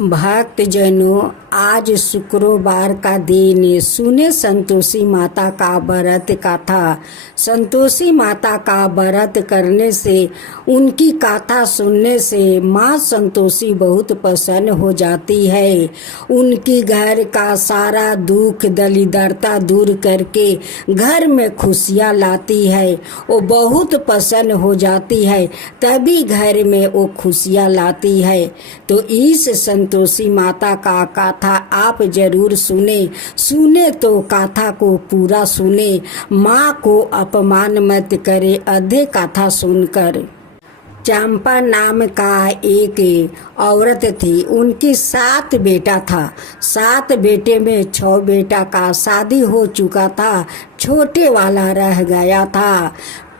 भक्तजनों, आज शुक्रवार का दिन सुने संतोषी माता का व्रत कथा। संतोषी माता का व्रत करने से, उनकी कथा सुनने से माँ संतोषी बहुत प्रसन्न हो जाती है। उनकी घर का सारा दुख दरिद्रता दूर करके घर में खुशियाँ लाती है। वो बहुत प्रसन्न हो जाती है, तभी घर में वो खुशियाँ लाती है। तो इस संतोषी माता का कथा आप जरूर सुने तो कथा को पूरा सुने। माँ को अपमान मत करे आधे कथा सुनकर। चंपा नाम का एक औरत थी। उनकी 7 बेटा था। 7 बेटे में 6 बेटा का शादी हो चुका था, छोटे वाला रह गया था।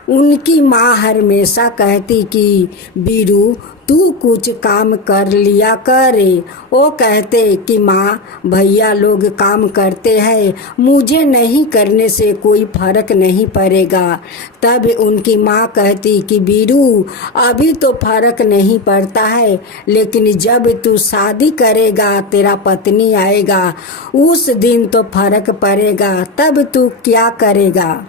उनकी माँ हमेशा कहती कि बीरू तू कुछ काम कर लिया करे। वो कहते कि माँ भैया लोग काम करते हैं, मुझे नहीं करने से कोई फर्क नहीं पड़ेगा। तब उनकी माँ कहती कि बीरू अभी तो फर्क नहीं पड़ता है, लेकिन जब तू शादी करेगा तेरा पत्नी आएगा उस दिन तो फर्क पड़ेगा, तब तू क्या करेगा।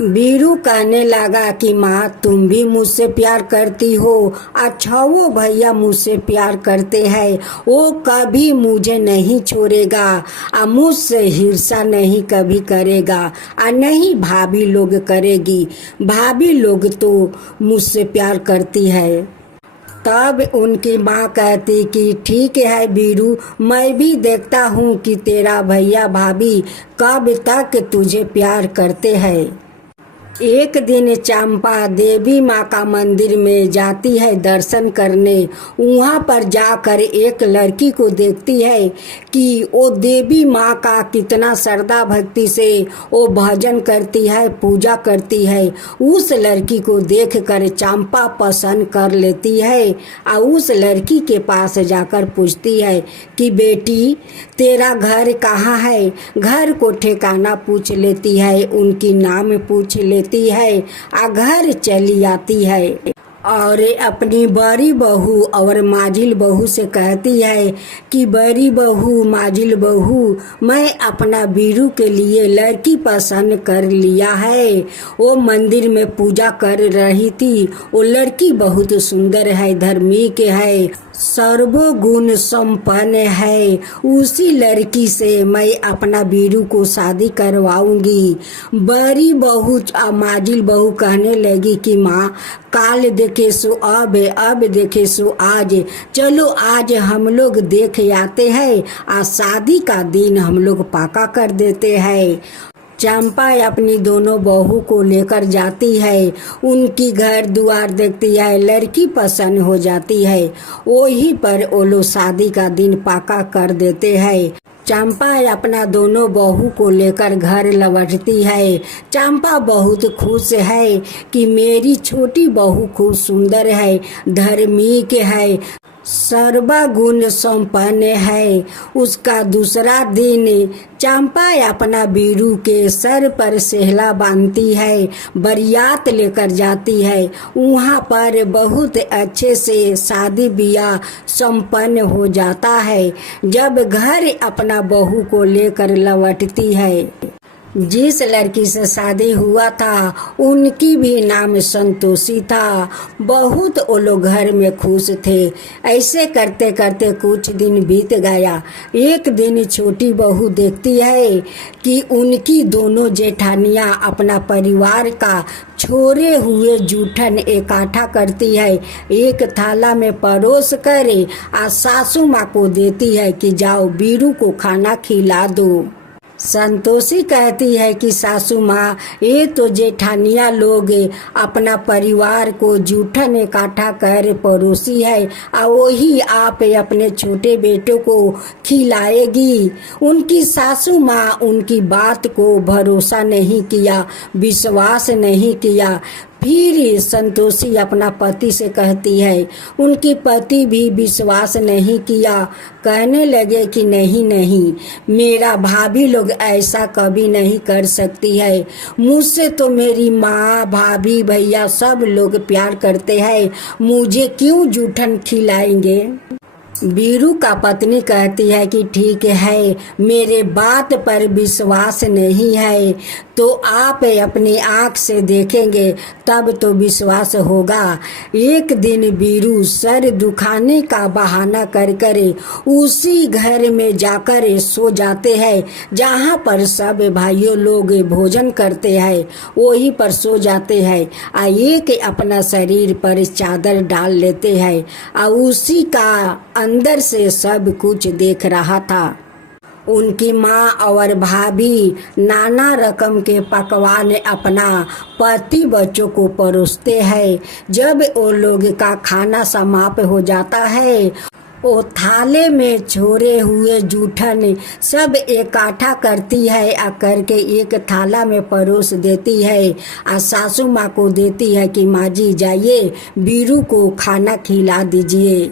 बीरू कहने लगा कि माँ तुम भी मुझसे प्यार करती हो, अच्छा वो भैया मुझसे प्यार करते हैं, वो कभी मुझे नहीं छोड़ेगा और मुझसे हिर्सा नहीं कभी करेगा और नहीं भाभी लोग करेगी। भाभी लोग तो मुझसे प्यार करती है। तब उनकी माँ कहती कि ठीक है बीरू, मैं भी देखता हूँ कि तेरा भैया भाभी कब तक तुझे प्यार करते हैं। एक दिन चंपा देवी माँ का मंदिर में जाती है दर्शन करने। वहाँ पर जाकर एक लड़की को देखती है कि वो देवी माँ का कितना श्रद्धा भक्ति से वो भजन करती है, पूजा करती है। उस लड़की को देखकर चंपा पसंद कर लेती है और उस लड़की के पास जाकर पूछती है कि बेटी तेरा घर कहाँ है। घर को ठिकाना पूछ लेती है, उनकी नाम पूछ लेती है, घर चली आती है और अपनी बड़ी बहू और माजिल बहू से कहती है कि बड़ी बहू माजिल बहू, मैं अपना बीरू के लिए लड़की पसंद कर लिया है। वो मंदिर में पूजा कर रही थी। वो लड़की बहुत सुंदर है, धार्मिक है, सर्वगुण संपन्न है। उसी लड़की से मैं अपना बीरू को शादी करवाऊंगी। बड़ी बहू माजिल बहू कहने लगी कि माँ काल देखे सो अब देखे सो आज, चलो आज हम लोग देख आते हैं और शादी का दिन हम लोग पक्का कर देते हैं। चंपा अपनी दोनों बहू को लेकर जाती है। उनकी घर द्वार देखती है, लड़की पसंद हो जाती है। वहीं पर वो लोग शादी का दिन पक्का कर देते हैं। चंपा अपना दोनों बहू को लेकर घर लौटती है। चंपा बहुत खुश है कि मेरी छोटी बहू खूब सुंदर है, धार्मिक है, सर्वगुण संपन्न है। उसका दूसरा दिन चंपा अपना बीरू के सर पर सेहला बांधती है, बरियात लेकर जाती है। वहाँ पर बहुत अच्छे से शादी ब्याह संपन्न हो जाता है। जब घर अपना बहू को लेकर लौटती है, जिस लड़की से शादी हुआ था उनकी भी नाम संतोषी था। बहुत वो लोग घर में खुश थे। ऐसे करते करते कुछ दिन बीत गया। एक दिन छोटी बहू देखती है कि उनकी दोनों जेठानियां अपना परिवार का छोड़े हुए जूठन इकट्ठा करती है, एक थाला में परोस कर और सासू माँ को देती है कि जाओ बीरू को खाना खिला दो। संतोषी कहती है कि सासू माँ ये तो जेठानिया लोग अपना परिवार को जूठन इकट्ठा कर परोसी है और वही आप अपने छोटे बेटों को खिलाएगी। उनकी सासू माँ उनकी बात को भरोसा नहीं किया, विश्वास नहीं किया। फिर संतोषी अपना पति से कहती है, उनकी पति भी विश्वास नहीं किया। कहने लगे कि नहीं, मेरा भाभी लोग ऐसा कभी नहीं कर सकती है। मुझसे तो मेरी माँ भाभी भैया सब लोग प्यार करते हैं, मुझे क्यों जूठन खिलाएंगे। बीरू का पत्नी कहती है कि ठीक है, मेरे बात पर विश्वास नहीं है तो आप अपनी आँख से देखेंगे तब तो विश्वास होगा। एक दिन बीरू सर दुखाने का बहाना कर कर उसी घर में जाकर सो जाते हैं जहाँ पर सब भाइयों लोग भोजन करते हैं, वहीं पर सो जाते हैं। एक अपना शरीर पर चादर डाल लेते हैं और उसी का अंदर से सब कुछ देख रहा था। उनकी माँ और भाभी नाना रकम के पकवान अपना पति बच्चों को परोसते हैं। जब वो लोग का खाना समाप्त हो जाता है, वो थाले में छोड़े हुए जूठन सब इकट्ठा करती है और करके एक थाला में परोस देती है और सासू माँ को देती है कि माँ जी जाइए बीरू को खाना खिला दीजिए।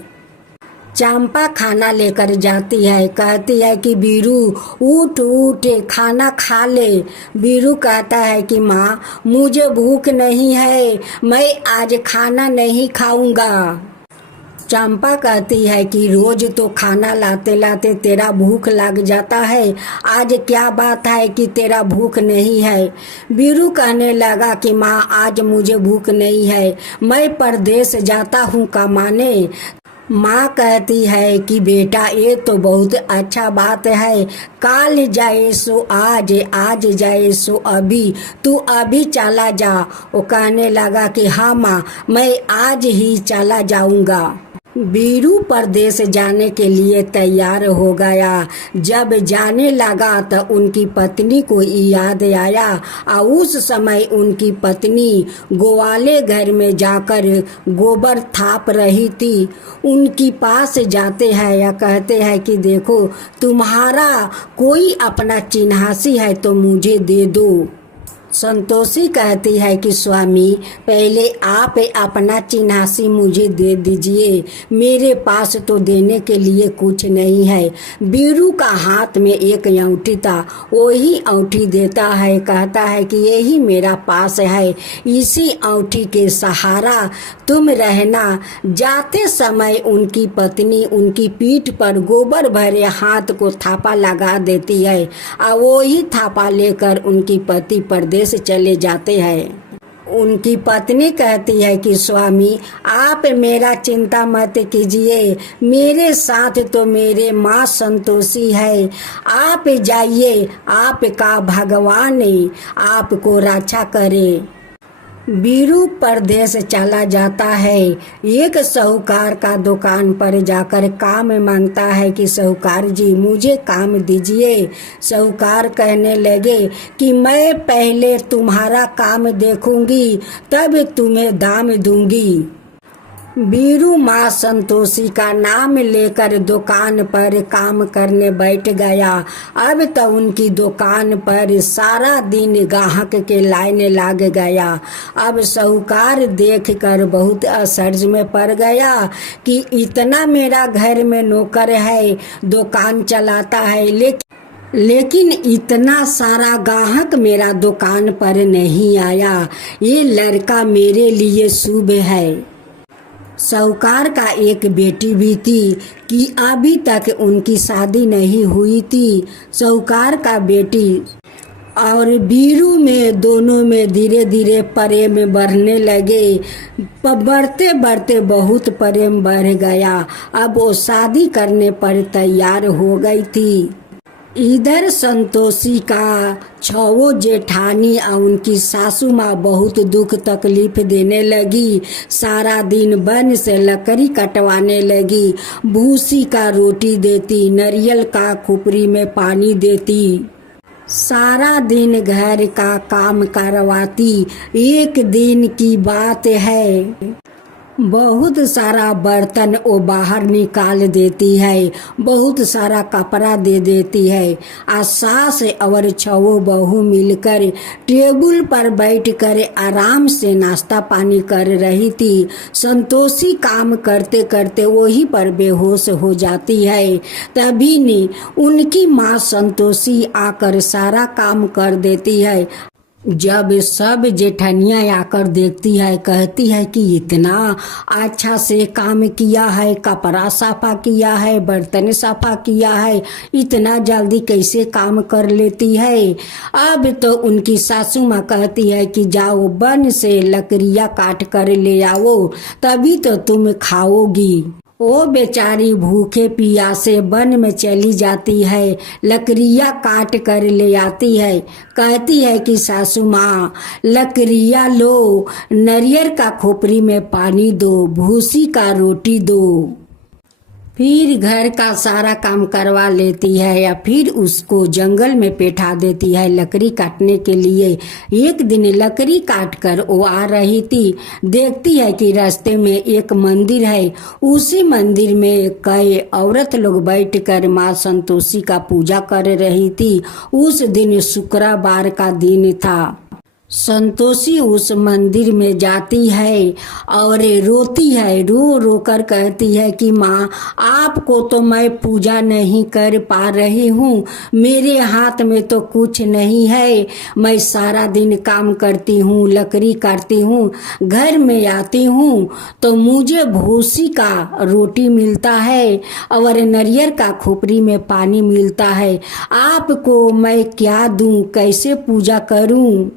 चंपा खाना लेकर जाती है, कहती है कि बीरू उठ उठ खाना खा ले। बीरू कहता है कि माँ मुझे भूख नहीं है, मैं आज खाना नहीं खाऊंगा। चंपा कहती है कि रोज तो खाना लाते लाते तेरा भूख लग जाता है, आज क्या बात है कि तेरा भूख नहीं है। बीरू कहने लगा कि माँ आज मुझे भूख नहीं है, मैं परदेश जाता हूँ कमाने। माँ कहती है कि बेटा ये तो बहुत अच्छा बात है, काल जाए सो आज, आज जाए सो अभी, तू अभी चला जा। वो कहने लगा कि हाँ माँ मैं आज ही चला जाऊंगा। बीरू परदेश जाने के लिए तैयार हो गया। जब जाने लगा तो उनकी पत्नी को याद आया और उस समय उनकी पत्नी ग्वाले घर में जाकर गोबर थाप रही थी। उनकी पास जाते हैं या कहते हैं कि देखो तुम्हारा कोई अपना चिन्हासी है तो मुझे दे दो। संतोषी कहती है कि स्वामी पहले आप अपना चिन्हासी मुझे दे दीजिए, मेरे पास तो देने के लिए कुछ नहीं है। बीरू का हाथ में एक अंगूठी था, वही अंगूठी देता है, कहता है कि यही मेरा पास है, इसी अंगूठी के सहारा तुम रहना। जाते समय उनकी पत्नी उनकी पीठ पर गोबर भरे हाथ को थापा लगा देती है और वही थापा लेकर उनकी पति परदेश चले जाते हैं। उनकी पत्नी कहती है कि स्वामी आप मेरा चिंता मत कीजिए, मेरे साथ तो मेरे माँ संतोषी है, आप जाइए, आपका भगवान आपको रक्षा करे। बीरू परदेश चला जाता है। एक साहूकार का दुकान पर जाकर काम मांगता है कि साहूकार जी मुझे काम दीजिए। साहूकार कहने लगे कि मैं पहले तुम्हारा काम देखूंगी तब तुम्हें दाम दूंगी। बीरू माँ संतोषी का नाम लेकर दुकान पर काम करने बैठ गया। अब तो उनकी दुकान पर सारा दिन ग्राहक के लाइन लग गया। अब साहूकार देखकर बहुत आश्चर्य में पड़ गया कि इतना मेरा घर में नौकर है, दुकान चलाता है, लेकिन इतना सारा ग्राहक मेरा दुकान पर नहीं आया। ये लड़का मेरे लिए शुभ है। साहूकार का एक बेटी भी थी कि अभी तक उनकी शादी नहीं हुई थी। साहूकार का बेटी और बीरू में दोनों में धीरे धीरे प्रेम बढ़ने लगे। बढ़ते बढ़ते बहुत प्रेम बढ़ गया। अब वो शादी करने पर तैयार हो गई थी। इधर संतोषी का छवो जेठानी और उनकी सासू माँ बहुत दुख तकलीफ देने लगी। सारा दिन वन से लकड़ी कटवाने लगी, भूसी का रोटी देती, नारियल का खुपरी में पानी देती, सारा दिन घर का काम करवाती। एक दिन की बात है, बहुत सारा बर्तन वो बाहर निकाल देती है, बहुत सारा कपड़ा दे देती है। आ सास और छवो बहू मिलकर टेबल पर बैठकर आराम से नाश्ता पानी कर रही थी। संतोषी काम करते करते वही पर बेहोश हो जाती है। तभी ने उनकी माँ संतोषी आकर सारा काम कर देती है। जब सब जेठनियाँ आकर देखती है, कहती है कि इतना अच्छा से काम किया है, कपड़ा साफा किया है, बर्तन साफा किया है, इतना जल्दी कैसे काम कर लेती है। अब तो उनकी सासू माँ कहती है कि जाओ वन से लकड़ियाँ काट कर ले आओ, तभी तो तुम खाओगी। वो बेचारी भूखे पियासे वन में चली जाती है, लकड़ियाँ काट कर ले आती है। कहती है कि सासू माँ लकड़ियाँ लो, नारियल का खोपड़ी में पानी दो, भूसी का रोटी दो। फिर घर का सारा काम करवा लेती है या फिर उसको जंगल में बैठा देती है लकड़ी काटने के लिए। एक दिन लकड़ी काट कर वो आ रही थी, देखती है कि रास्ते में एक मंदिर है। उसी मंदिर में कई औरत लोग बैठकर माँ संतोषी का पूजा कर रही थी। उस दिन शुक्रवार का दिन था। संतोषी उस मंदिर में जाती है और रोती है, रो रो कर कहती है कि माँ आपको तो मैं पूजा नहीं कर पा रही हूँ, मेरे हाथ में तो कुछ नहीं है। मैं सारा दिन काम करती हूँ, लकड़ी काटती हूँ, घर में आती हूँ तो मुझे भूसी का रोटी मिलता है और नारियल का खोपड़ी में पानी मिलता है। आपको मैं क्या दूँ, कैसे पूजा करूँ।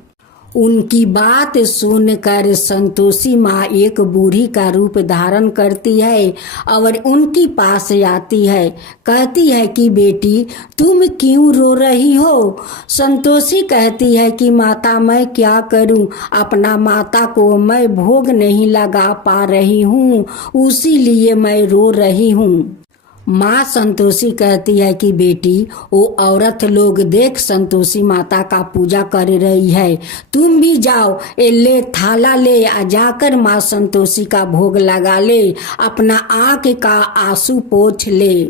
उनकी बात सुनकर संतोषी माँ एक बूढ़ी का रूप धारण करती है और उनकी पास आती है। कहती है कि बेटी तुम क्यों रो रही हो। संतोषी कहती है कि माता मैं क्या करूं, अपना माता को मैं भोग नहीं लगा पा रही हूँ, उसीलिए मैं रो रही हूँ। माँ संतोषी कहती है कि बेटी वो औरत लोग देख संतोषी माता का पूजा कर रही है, तुम भी जाओ, ले थाला ले जाकर माँ संतोषी का भोग लगा ले, अपना आँख का आंसू पोंछ ले।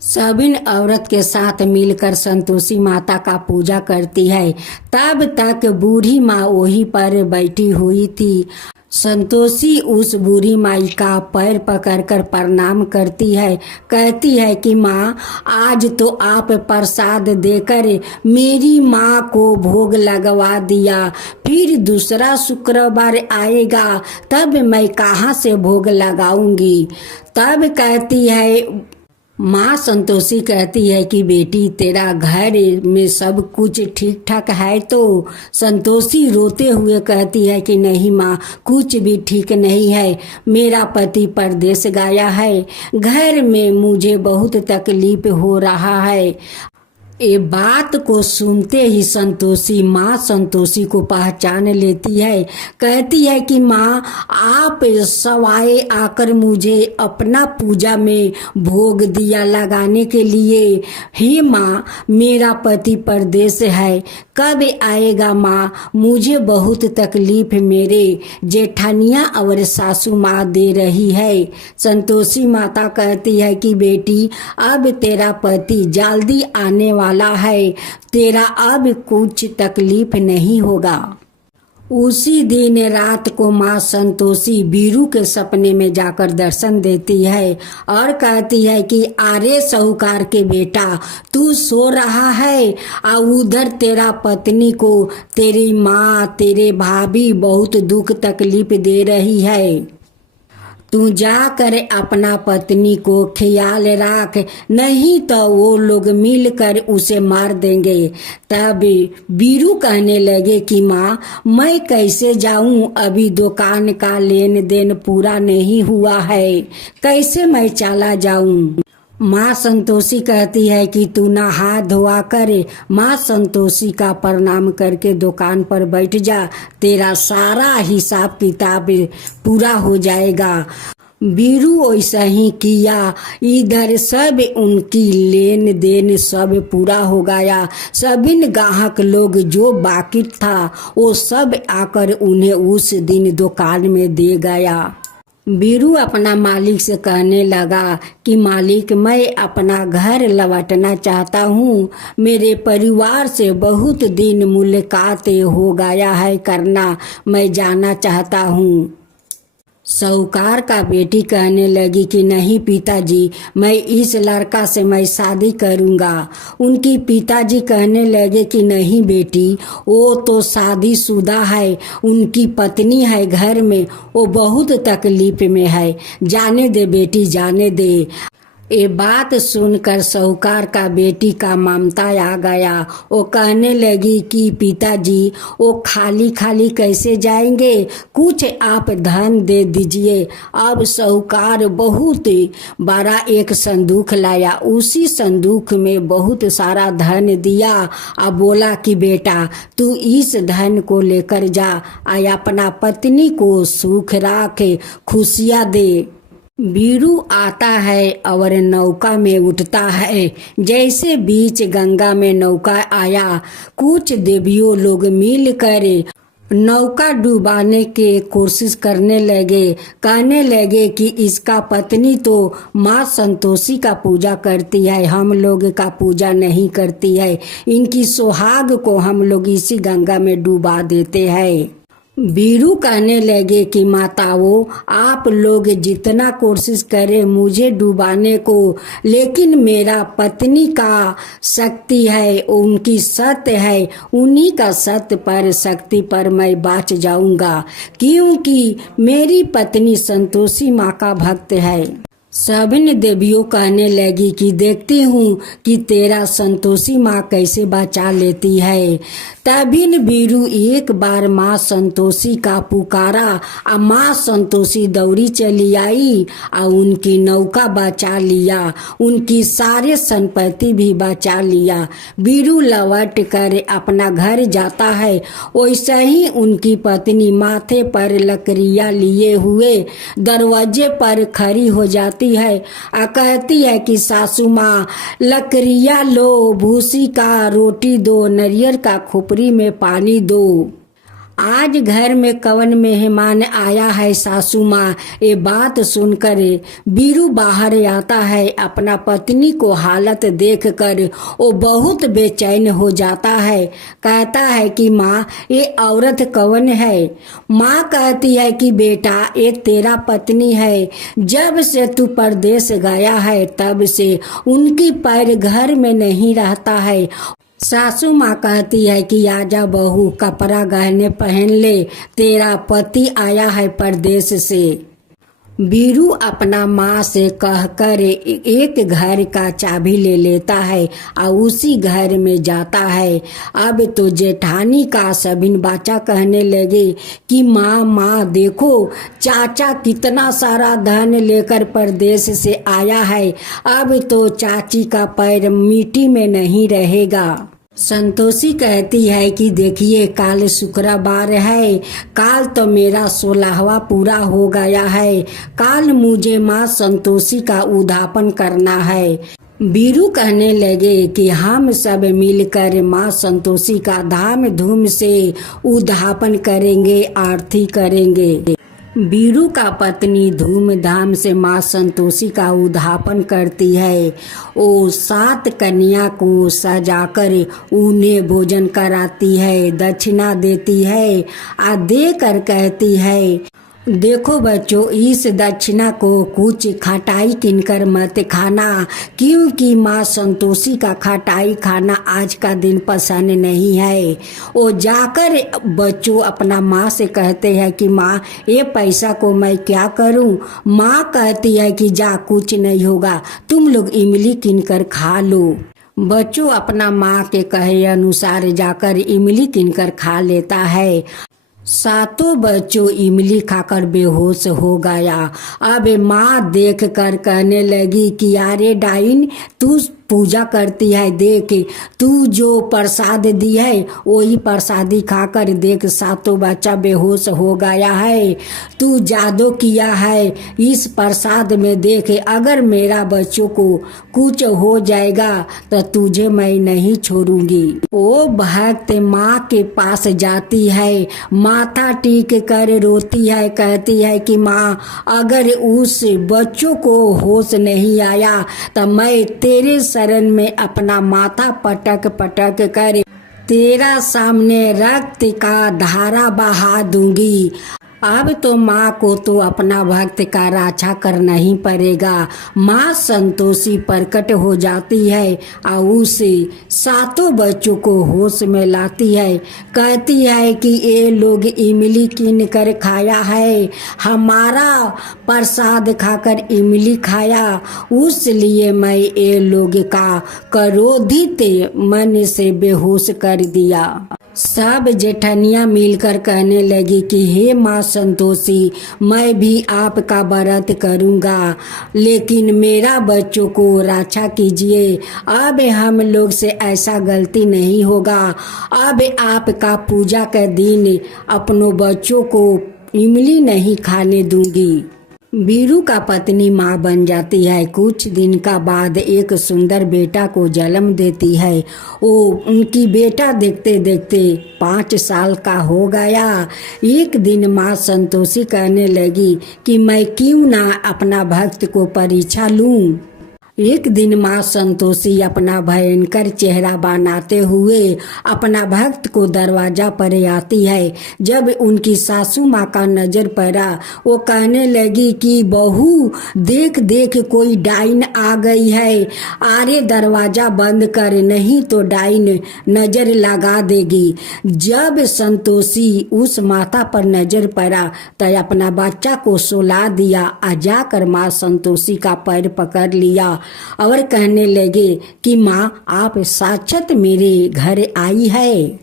सभी औरत के साथ मिलकर संतोषी माता का पूजा करती है। तब तक बूढ़ी माँ वहीं पर बैठी हुई थी। संतोषी उस बूढ़ी माई का पैर पकड़कर प्रणाम करती है। कहती है कि माँ आज तो आप प्रसाद देकर मेरी माँ को भोग लगवा दिया, फिर दूसरा शुक्रवार आएगा तब मैं कहाँ से भोग लगाऊंगी। तब कहती है माँ संतोषी कहती है कि बेटी तेरा घर में सब कुछ ठीक ठाक है। तो संतोषी रोते हुए कहती है कि नहीं माँ, कुछ भी ठीक नहीं है, मेरा पति परदेश गया है, घर में मुझे बहुत तकलीफ हो रहा है। ये बात को सुनते ही संतोषी माँ संतोषी को पहचान लेती है। कहती है कि माँ आप सवाए आकर मुझे अपना पूजा में भोग दिया लगाने के लिए। हे माँ मेरा पति परदेश है, कब आएगा माँ, मुझे बहुत तकलीफ मेरे जेठानियाँ और सासू माँ दे रही है। संतोषी माता कहती है कि बेटी अब तेरा पति जल्दी आने वाला है, तेरा अब कुछ तकलीफ नहीं होगा। उसी दिन रात को माँ संतोषी बीरू के सपने में जाकर दर्शन देती है और कहती है कि अरे साहूकार के बेटा तू सो रहा है, और उधर तेरा पत्नी को तेरी माँ तेरे भाभी बहुत दुख तकलीफ दे रही है। तू जाकर अपना पत्नी को ख्याल रख, नहीं तो वो लोग मिलकर उसे मार देंगे। तब बीरू कहने लगे कि माँ मैं कैसे जाऊं, अभी दुकान का लेन देन पूरा नहीं हुआ है, कैसे मैं चला जाऊं। माँ संतोषी कहती है कि तू नहा धोआ कर माँ संतोषी का प्रणाम करके दुकान पर बैठ जा, तेरा सारा हिसाब किताब पूरा हो जाएगा। बीरू वैसा ही किया, इधर सब उनकी लेन देन सब पूरा हो गया। सभी ग्राहक लोग जो बाकी था वो सब आकर उन्हें उस दिन दुकान में दे गया। बीरू अपना मालिक से कहने लगा कि मालिक मैं अपना घर लौटना चाहता हूँ, मेरे परिवार से बहुत दिन मुलाकात हो गया है करना, मैं जाना चाहता हूँ। साहूकार का बेटी कहने लगी कि नहीं पिताजी, मैं इस लड़का से मैं शादी करूंगा। उनकी पिताजी कहने लगे कि नहीं बेटी, वो तो शादीशुदा है, उनकी पत्नी है घर में, वो बहुत तकलीफ में है, जाने दे बेटी जाने दे। ये बात सुनकर साहूकार का बेटी का ममता आ गया। वो कहने लगी कि पिताजी, वो खाली खाली कैसे जाएंगे, कुछ आप धन दे दीजिए। अब साहूकार बहुत बड़ा एक संदूक लाया, उसी संदूक में बहुत सारा धन दिया और बोला कि बेटा तू इस धन को लेकर जा और अपना पत्नी को सुख राखे, खुशियाँ दे। बीरू आता है और नौका में उठता है। जैसे बीच गंगा में नौका आया, कुछ देवियों लोग मिलकर नौका डुबाने के कोशिश करने लगे। कहने लगे कि इसका पत्नी तो माँ संतोषी का पूजा करती है, हम लोग का पूजा नहीं करती है, इनकी सुहाग को हम लोग इसी गंगा में डुबा देते हैं। बीरू कहने लगे कि माताओं, आप लोग जितना कोशिश करें मुझे डुबाने को, लेकिन मेरा पत्नी का शक्ति है, उनकी सत्य है, उन्हीं का सत्य पर शक्ति पर मैं बच जाऊंगा, क्योंकि मेरी पत्नी संतोषी माँ का भक्त है। सभी देवियों कहने लगी कि देखती हूँ कि तेरा संतोषी माँ कैसे बचा लेती है। तभी बीरू एक बार माँ संतोषी का पुकारा और माँ संतोषी दौड़ी चली आई और उनकी नौका बचा लिया, उनकी सारे संपत्ति भी बचा लिया। बीरू लौट कर अपना घर जाता है, वैसे ही उनकी पत्नी माथे पर लकड़ियाँ लिए हुए दरवाजे पर खड़ी हो जाती है और कहती है कि सासू माँ, लकड़ियाँ लो, भूसी का रोटी दो, नारियल का खोपड़ी में पानी दो। आज घर में कवन मेहमान आया है सासू माँ। ये बात सुनकर बीरू बाहर आता है। अपना पत्नी को हालत देखकर वो बहुत बेचैन हो जाता है। कहता है कि माँ, ये औरत कवन है। माँ कहती है कि बेटा, ये तेरा पत्नी है, जब से तू परदेश गया है तब से उनकी पैर घर में नहीं रहता है। सासू माँ कहती है कि आजा बहू, कपड़ा गहने पहन ले, तेरा पति आया है परदेश से। बीरू अपना माँ से कहकर एक घर का चाबी ले लेता है और उसी घर में जाता है। अब तो जेठानी का सबिन बाचा कहने लगे कि माँ माँ देखो, चाचा कितना सारा धन लेकर परदेश से आया है, अब तो चाची का पैर मिट्टी में नहीं रहेगा। संतोषी कहती है कि देखिए, काल शुक्रवार है, काल तो मेरा 16वां पूरा हो गया है, काल मुझे माँ संतोषी का उद्यापन करना है। बीरू कहने लगे कि हम सब मिलकर माँ संतोषी का धाम धूम से उद्यापन करेंगे, आरती करेंगे। बीरू का पत्नी धूमधाम से माँ संतोषी का उद्यापन करती है। वो 7 कन्या को सजाकर उन्हें भोजन कराती है, दक्षिणा देती है और देकर कहती है, देखो बच्चों, इस दक्षिणा को कुछ खटाई किनकर मत खाना, क्योंकि माँ संतोषी का खटाई खाना आज का दिन पसंद नहीं है। वो जाकर बच्चों अपना माँ से कहते हैं कि माँ, ये पैसा को मैं क्या करूं। माँ कहती है कि जा, कुछ नहीं होगा, तुम लोग इमली किनकर खा लो। बच्चों अपना माँ के कहे अनुसार जाकर इमली किनकर खा लेता है। 7 बच्चों इमली खाकर बेहोश हो गया। अब माँ देख कर कहने लगी कि अरे डाइन, तू पूजा करती है, देख तू जो प्रसाद दी है वही प्रसादी खाकर देख 7 बच्चा बेहोश हो गया है। तू जादू किया है इस प्रसाद में, देख अगर मेरा बच्चों को कुछ हो जाएगा तो तुझे मैं नहीं छोड़ूंगी। वो भक्त माँ के पास जाती है, माथा टेक कर रोती है, कहती है कि माँ, अगर उस बच्चों को होश नहीं आया तो मैं तेरे शरण में अपना माथा पटक पटक कर तेरा सामने रक्त का धारा बहा दूंगी। अब तो माँ को तो अपना भक्त का रक्षा करना ही पड़ेगा। माँ संतोषी प्रकट हो जाती है और उसे सातों बच्चों को होश में लाती है। कहती है कि ये लोग इमली कीन कर खाया है, हमारा प्रसाद खाकर इमली खाया, उसलिए मैं ये लोग का क्रोधित मन से बेहोश कर दिया। सब जेठनियाँ मिलकर कहने लगी कि हे माँ संतोषी, मैं भी आपका व्रत करूँगा, लेकिन मेरा बच्चों को रक्षा कीजिए। अब हम लोग से ऐसा गलती नहीं होगा। अब आपका पूजा के दिन अपनों बच्चों को इमली नहीं खाने दूंगी। बीरू का पत्नी माँ बन जाती है। कुछ दिन का बाद एक सुंदर बेटा को जन्म देती है। वो उनकी बेटा देखते देखते 5 साल का हो गया। एक दिन माँ संतोषी कहने लगी कि मैं क्यों ना अपना भक्त को परीक्षा लूं। एक दिन माँ संतोषी अपना भयंकर चेहरा बनाते हुए अपना भक्त को दरवाजा पर आती है। जब उनकी सासू माँ का नजर पड़ा, वो कहने लगी कि बहू देख देख कोई डाइन आ गई है, अरे दरवाजा बंद कर, नहीं तो डाइन नजर लगा देगी। जब संतोषी उस माता पर नजर पड़ा तो अपना बच्चा को सुला दिया और जाकर माँ संतोषी का पैर पकड़ लिया और कहने लगे कि माँ आप साक्षात मेरे घर आई है।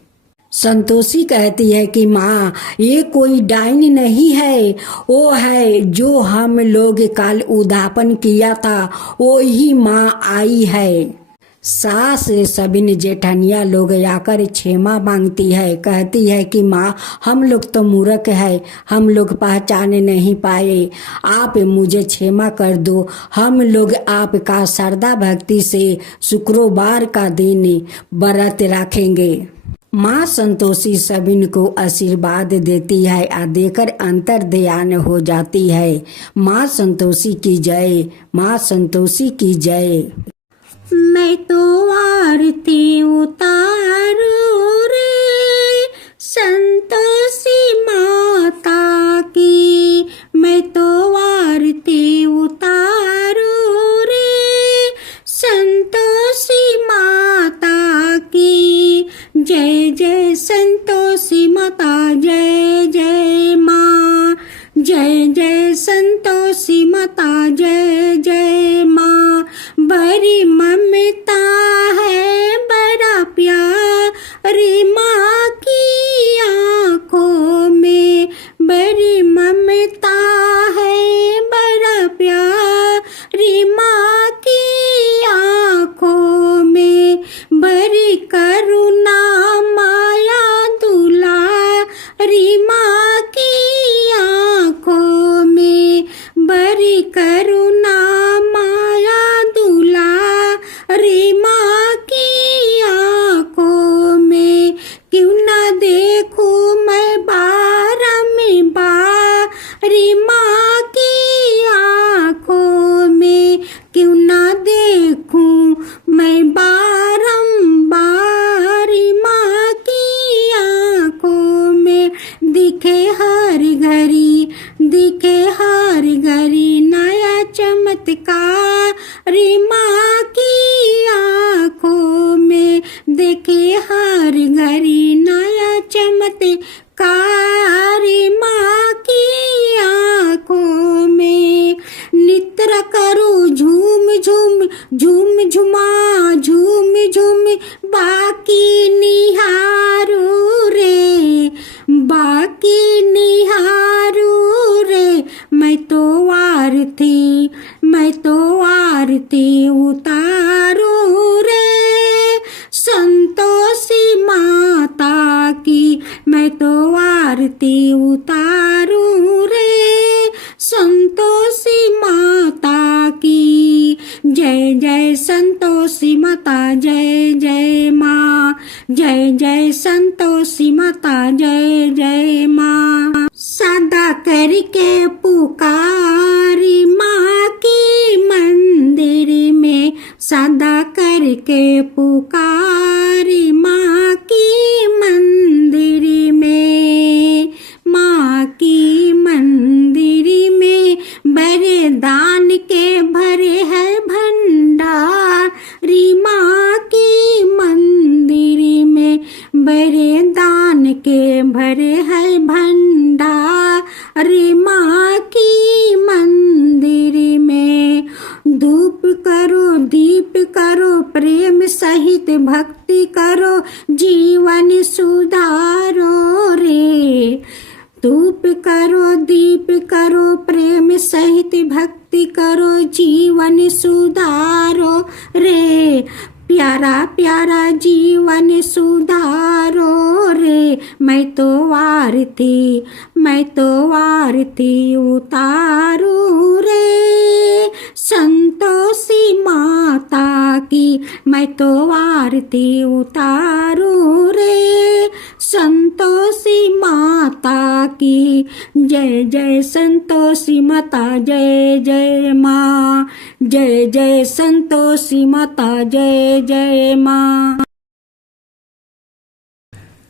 संतोषी कहती है कि माँ ये कोई डाइन नहीं है, वो है जो हम लोग कल उद्यापन किया था, वो ही माँ आई है। सास सबिन जेठानिया लोग आकर क्षमा मांगती है। कहती है कि माँ हम लोग तो मूर्ख है, हम लोग पहचान नहीं पाए, आप मुझे क्षमा कर दो। हम लोग आपका श्रद्धा भक्ति से शुक्रवार का दिन व्रत रखेंगे। माँ संतोषी सबिन को आशीर्वाद देती है और देकर अंतर ध्यान हो जाती है। माँ संतोषी की जय, माँ संतोषी की जय। मैं तो आरती उतारू रे संतोषी माता की, मैं तो आरती उतारू रे संतोषी माता की। जय जय संतोषी माता, जय जय माँ, जय जय संतोषी माता, जय जय माँ। बड़ी ममता है, बड़ा प्यारी माँ की आँखों में, बड़ी ममता है, बड़ा प्यारी माँ की आँखों में, बड़ी करुणा माया दुलारी माँ की आँखों में, बड़ी करुणा रे माँ की आँखों में। क्यों ना देखूं मैं बारी माँ की आँखों में, क्यों ना देखूं मैं बारी माँ की आँखों में। दिखे हर घड़ी, दिखे हर घड़ी नया चमत्कार रे माँ की आँखों में, देखे हर घड़ी नया चमत्कार रे माँ की आँखों में। नित्र करो झूम झूम झूम झुमा झूम झूम, बाकी निहारू रे, बाकी निहारू रे। मैं तो आरती, मैं तो आरती उतारू रे संतोषी माता की, मैं तो आरती उतारू रे संतोषी माता की। जय जय संतोषी माता, जय जय माँ, जय जय संतोषी माता, जय जय माँ। सदा करके पुकारी माँ की मंदिर में, सदा करके पुकारी माँ की मंदिर में, माँ की की मंदिर में। धूप करो दीप करो प्रेम सहित भक्ति करो जीवन सुधारो रे। धूप करो दीप करो प्रेम सहित भक्ति करो जीवन सुधारो रे। प्यारा प्यारा जीवन सुधारो रे। मैं तो आरती उतारू रे संतोषी माता की। मैं तो आरती उतारू रे संतोषी माता की। जय जय संतोषी माता जय जय माँ। जय जय संतोषी माता जय जय माँ।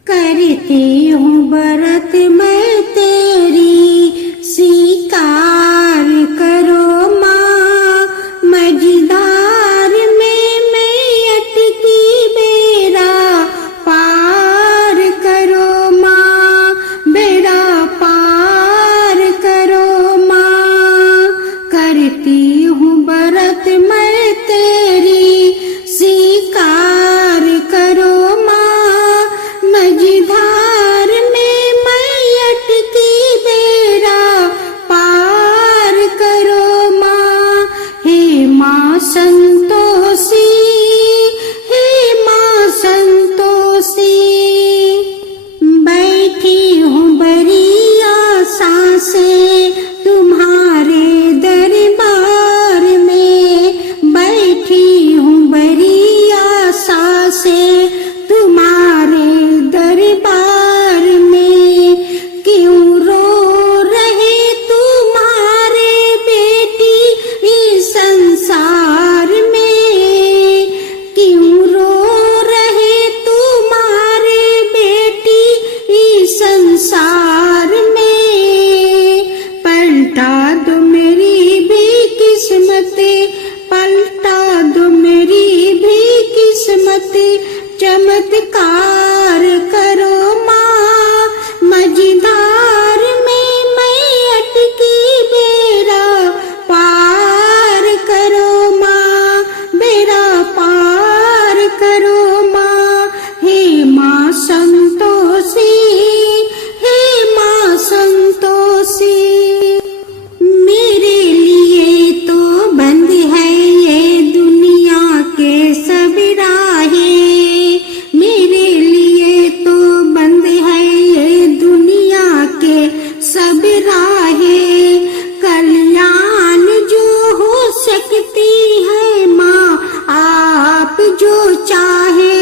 करती हूँ व्रत मैं तेरी स्वीकार करो माँ। मझधार में मैं अटकी बेड़ा पार करो माँ। बेड़ा पार करो माँ। करती हूँ व्रत मैं तेरी स्वीकार करो माँ। मझधार में मैं अटकी बेड़ा पार करो माँ। हे माँ संतोषी, हे माँ संतोषी। बैठी हूँ बड़ी आशा से तुम्हारे दरबार में। बैठी हूँ बड़ी आशा से तुम्हारे दरबार में। क्यों रो रहे तुम्हारे बेटी इस संसार में। क्यों रो रहे तुम्हारे बेटी इस संसार में। पलटा दो मेरी भी किस्मत, पलटा दो मेरी भी किस्मत। चमत्कार करो माँ। मझधार में मैं अटकी बेड़ा पार करो माँ। बेड़ा पार करो माँ। हे माँ संतोषी, हे माँ संतोषी। मेरे लिए तो बंद है ये दुनिया के सब राहें। मेरे लिए तो बंद है ये दुनिया के सब राहें। कल्याण जो हो सकती है माँ आप जो चाहे।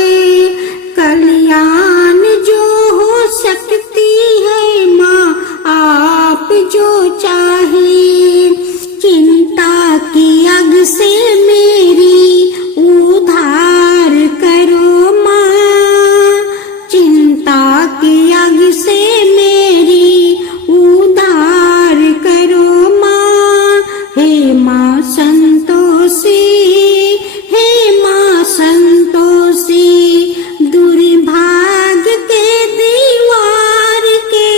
कल्याण जो हो सकती है माँ आप जो चाहे। चिंता की आग से मेरी उद्धार करो माँ। चिंता की आग से मेरी उद्धार करो माँ। हे माँ संतोषी, हे माँ संतोषी। दुर्भाग्य के दीवार के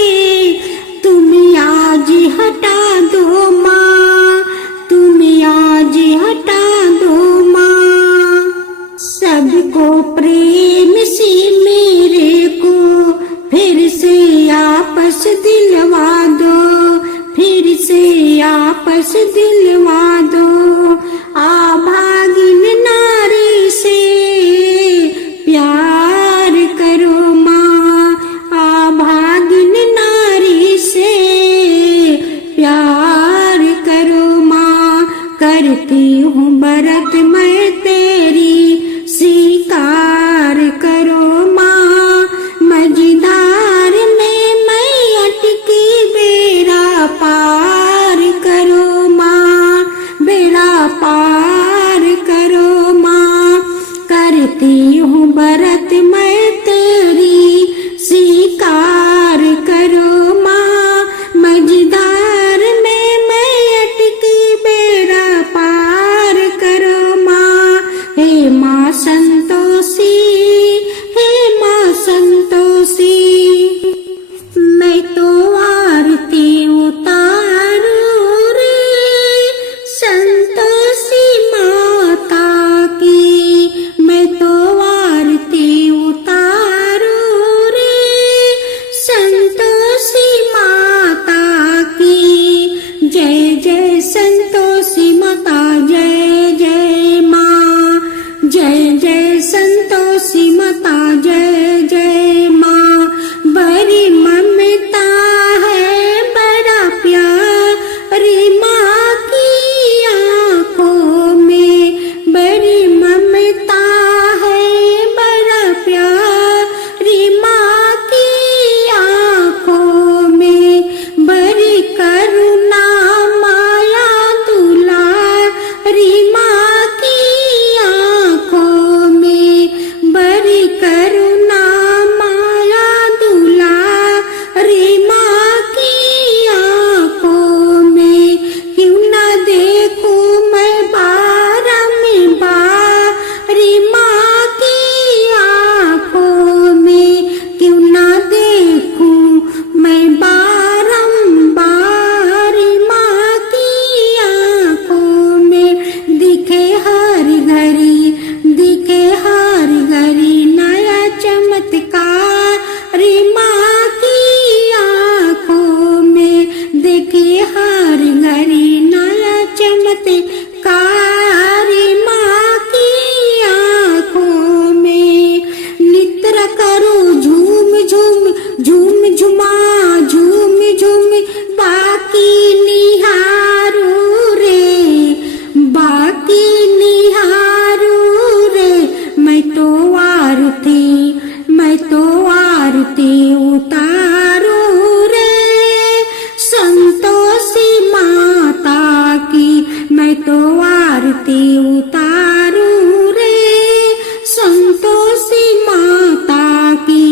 तुम आज हटा दो माँ। तुम आज हटा दो माँ। सबको प्रेम से मेरे को फिर से आपस दिलवा दो। फिर से आपस दिलवा दो। आभागिन नारी से प्यार करो माँ। आभागिन नारी से प्यार करो माँ। करती हूँ व्रत मैं तेरी स्वीकार करो माँ। मझधार में मैं अटकी बेड़ा पार करो माँ। बेड़ा पार करो माँ। करती हूँ व्रत मैं तेरी स्वीकार करो माँ। मझधार में मैं अटकी बेड़ा पार करो चमत्कार माँ की आँखों में। नित्र करो झूम झूम झूम झुमा झूम झूम बाकी निहारू रे, बाकी निहारू रे। मैं तो आरती उतारू रे संतोषी माता की। मैं तो आरती उतारू रे संतोषी माता की।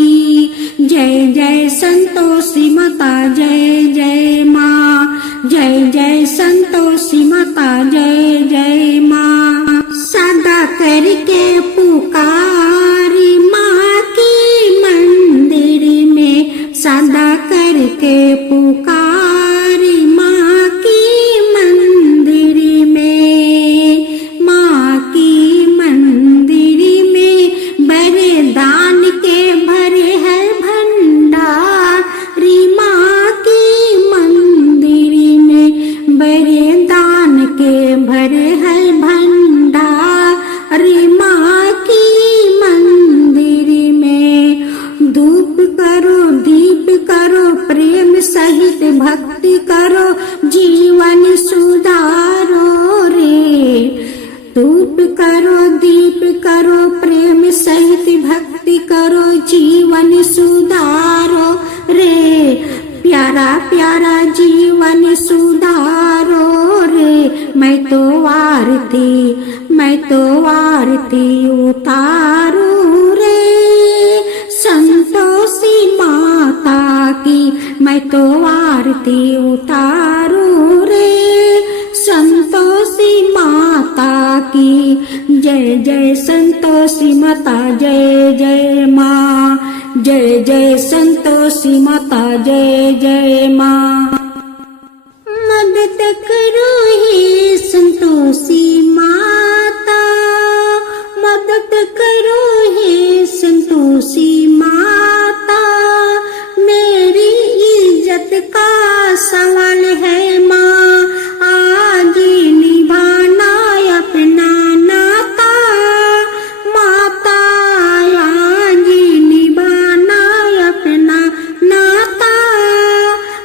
जय जय संतोषी माता जय जय माँ, जय जय संतोषी माता जय जय माँ। सदा करके पुकारी माँ की मंदिर में, सदा करके पुकारी माँ की मंदिर में, माँ की मंदिर में। बड़े दान के भरे है भंडारी माँ की मंदिर में, बड़े दान के भरे है भंडारी माँ की मंदिर में। धूप करो दीप करो प्रेम सहित भक्ति करो जीवन सुधारो रे। धूप करो दीप करो प्रेम सहित भक्ति करो जीवन सुधारो रे। प्यारा प्यारा जीवन सुधारो रे। मैं तो आरती उतारू रे संतोषी माता की। मैं तो आरती उतारू रे संतोषी माता की। जय जय संतोषी माता जय जय माँ, जय जय संतोषी माता जय जय माँ। मदद करो हे संतोषी माता, मदद करो हे संतोषी माता। मेरी इज्जत का सवाल है माँ, आज निभाना अपना नाता। माता आज निभाना अपना नाता।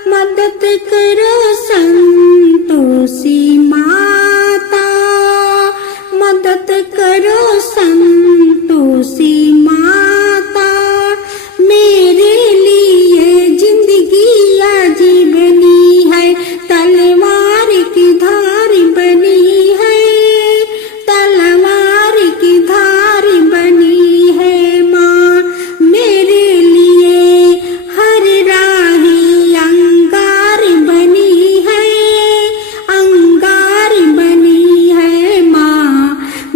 मदद करो संतोषी माता, मदद करो संतोषी माता। मेरे लिए जिंदगी अजीब बनी है, तलवार की धार बनी है, तलवार की धार बनी है माँ। मेरे लिए हर राही अंगार बनी है, अंगार बनी है माँ।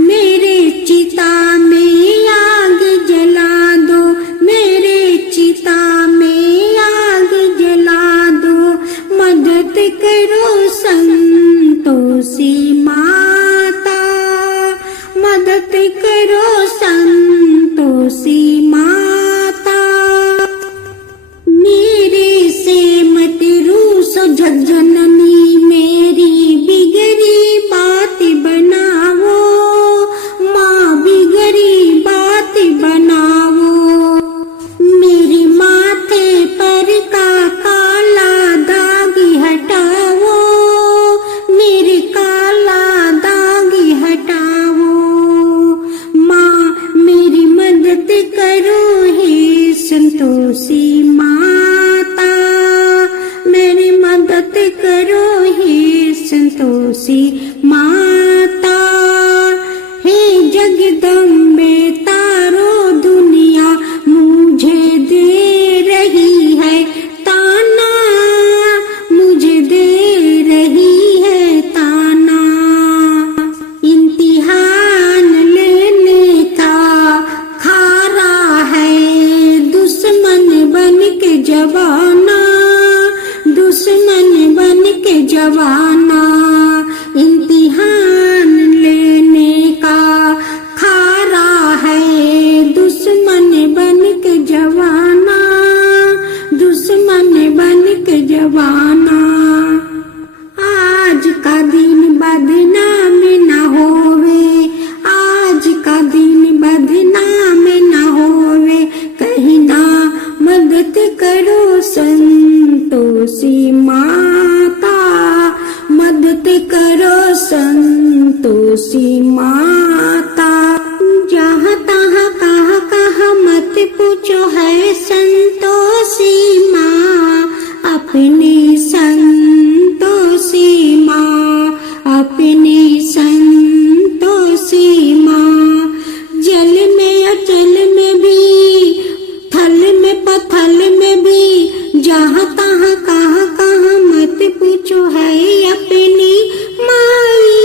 मेरे चिता में आग जला दो, मेरे चिता में आग जला दो। मदद करो संतोषी माता, मदद करो संतोषी माता। मेरे से मत रूसो जगजननी, मेरी बिगड़ी बात बनाओ माँ, बिगड़ी बात बनाओ। मेरे माथे पर का काला दाग हटाओ, मेरे काला दाग हटाओ माँ। मेरी मदद करो हे संतोषी माता, मेरी मदद करो हे संतोषी माता। हे जगदम्बे तारो दुनिया मुझे दे रही है ताना, मुझे दे रही है ताना। इम्तिहान लेने का खारा है दुश्मन बन के जवाना, दुश्मन बन के जवाना। इम्तिहान लेने का खारा है दुश्मन बन के जवाना, दुश्मन बन के जवाना। आज का दिन बदनाम संतोषी माता। जहाँ तहाँ कहाँ कहाँ मत पूछो है संतोषी माँ, अपनी संतोषी माँ, अपनी संतोषी माँ। जल में अचल में भी, थल में पथल में भी, जहाँ तहाँ कहाँ कहाँ मत पूछो है अपनी माई,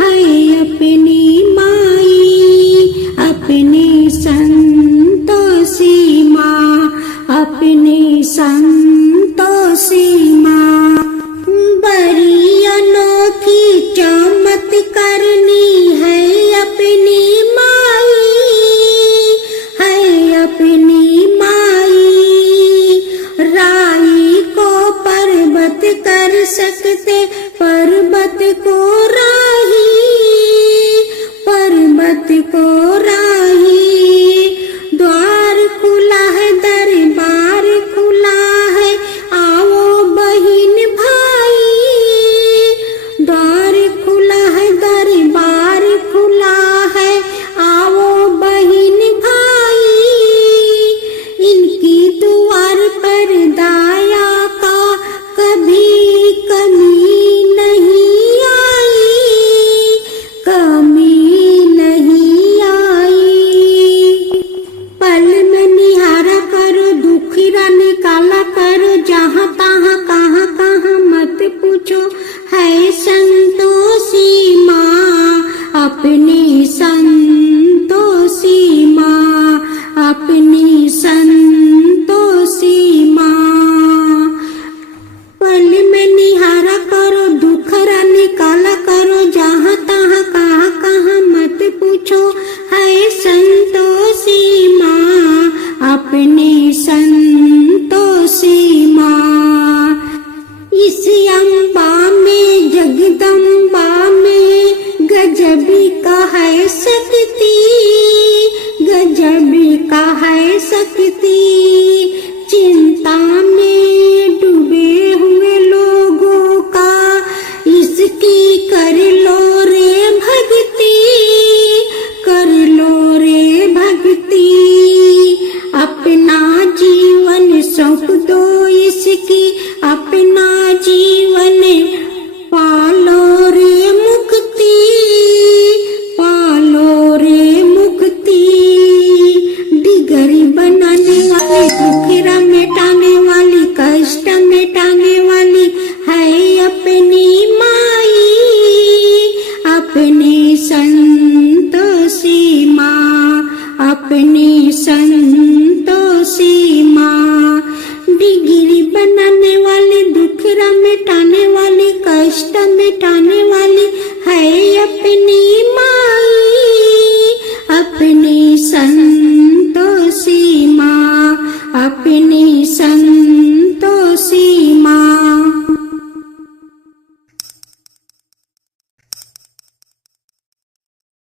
है अपनी माई, अपनी संतोषी माँ, अपनी संतोषी माँ। बड़ी अनोखी चमत्कारनी है अपनी माई, है अपनी माई। राई को पर्वत कर सकते, पर्वत को राही, पर्वत को राही। द्वार खुला है, दरबार खुला है, आओ बहिन भाई। द्वार खुला है, दरबार खुला है, आओ बहिन भाई। इनकी द्वार पर दया का कभी कमी नहीं आई, कमी नहीं आई। पल में निहारा करो, दुखिरा निकाला करो, जहाँ तहाँ कहाँ कहाँ मत पूछो है संतोषी माँ, अपनी संतोषी माँ, अपनी संतोषी माँ। पल में निहारा करो, दुखरा निकाला करो, जहाँ तहाँ कहाँ कहाँ मत पूछो है संतोषी माँ, अपनी संतोषी माँ। इस अम्बा